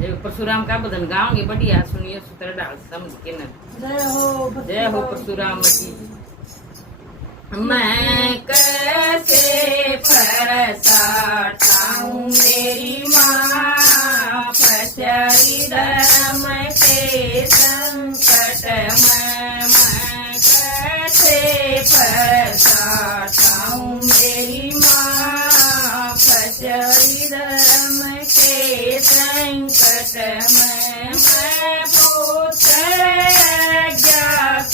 परशुराम का बदन गाओगे बढ़िया सुनिए सूत्र डाल समझ के न। जय हो परशुराम जी। मैं कैसे परसाठाऊं मेरी माँ फसरी धर्म के संकट में। मैं कैसे परसाठाऊं मेरी माँ फसरी धर्म के संकट में। मैं पुत्र अज्ञाकारी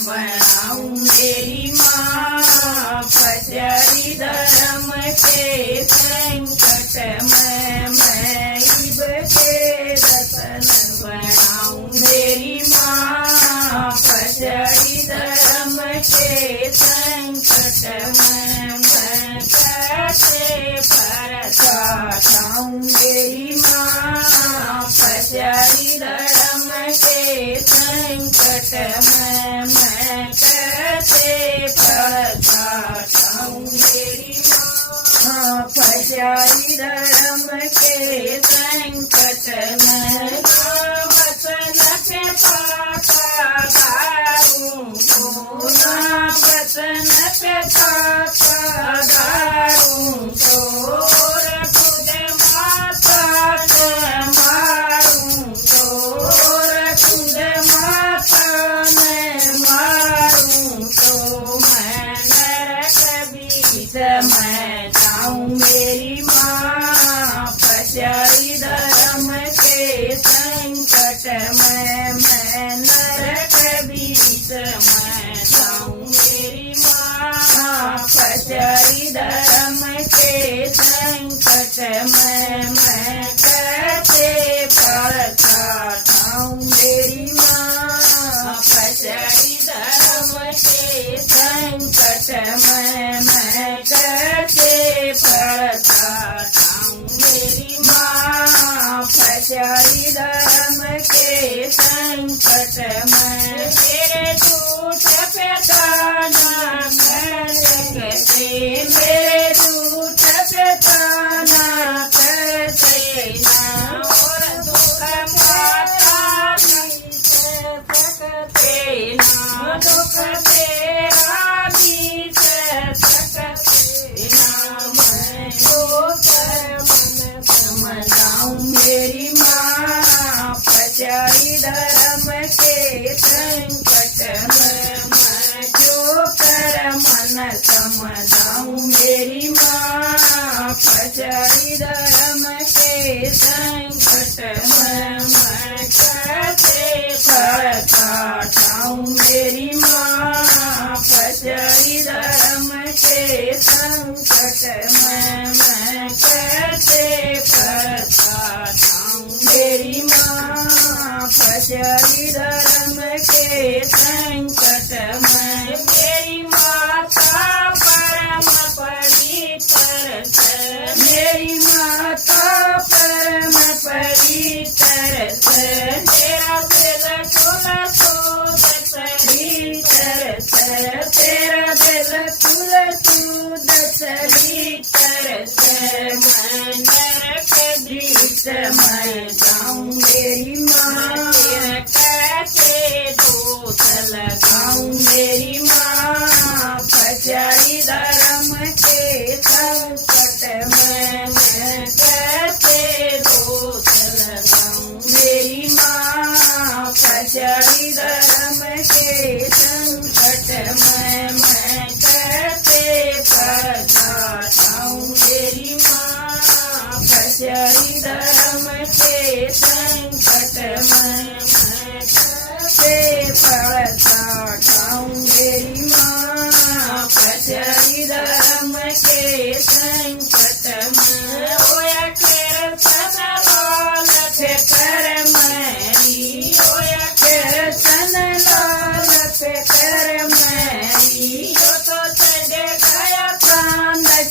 बनाऊं मेरी माँ फसरी धर्म के संकट में। मैं इब के रतन बनाऊं मेरी माँ फसरी धर्म के संकट में। मैं कैसे परसाठाऊं मेरी माँ फसरी धर्म के संकट में। मैं कैसे परसाठाऊं मेरी माँ फसरी धर्म के संकट में। वचन पे पाका दारूं तो ना वचन पे पाका दारूं तो खुद माता के मारूं तो खुद माता में मारूं तो मैं नरक बीच में जाऊं मेरी माँ फसरी धर्म के संकट में। मैं नरक बीच में जाऊं मेरी माँ फसरी धर्म के संकट में। मैं कैसे परसाठाऊं मेरी माँ फसरी धर्म के संकट में। मैं कैसे परसाठाऊं मेरी माँ फसरी धर्म के संकट में। मेरे झूठ पे ताना कैसे मेरे झूठ पे ताना कैसे ना और दुख पाता नहीं सकते ना दुख तेरा भी सकते ना। मैं तो मन समझाऊं मेरी माँ फसरी धर्म के संकट में। मैं जो कर मन समझाऊं मेरी माँ फसरी धर्म के संकट में। मैं कैसे परसाठाऊं मेरी माँ फसरी धर्म के संकट में। मैं कैसे परसाठाऊं मेरी माँ फसरी धर्म के संकट में। मेरी माता परम पवित्र मेरी माता परम पवित्र तेरा दिल खुला सूद पवित्र तेरा दिल खुला सूद पवित्र। मैं नरक बीच में जाऊं मेरी माँ कैसे दोष लगाऊं मेरी माँ फसरी धर्म के संकट में। मैं कैसे दोष लगाऊं मेरी माँ फसरी धर्म के संकट में। मैं कैसे परसाठाऊं मेरी माँ फसरी धर्म के संकट में। मैं कैसे परसाठाऊं मेरी माँ फसरी धर्म के संकट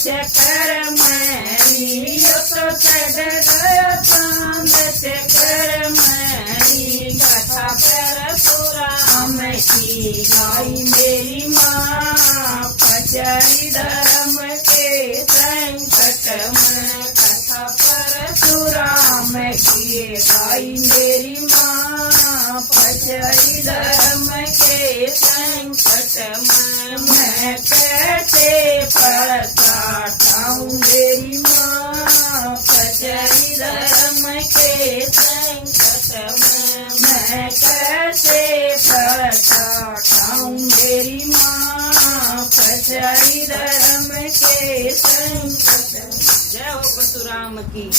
चक्कर मणि यो तो चढ़ गयो चांद चक्कर मणि कथा परशुराम की गाई मेरी माँ पचड़ी धर्म के संकट में कथा परशुराम की गाई मेरी माँ पचड़ी धर्म के संकट में मैं कैसे पड़ताऊँ मेरी माँ पचड़ी धर्म के संकट में मैं कैसे पड़ताऊँ मेरी माँ पचड़ी धर्म के संकट। जय हो परशुराम की।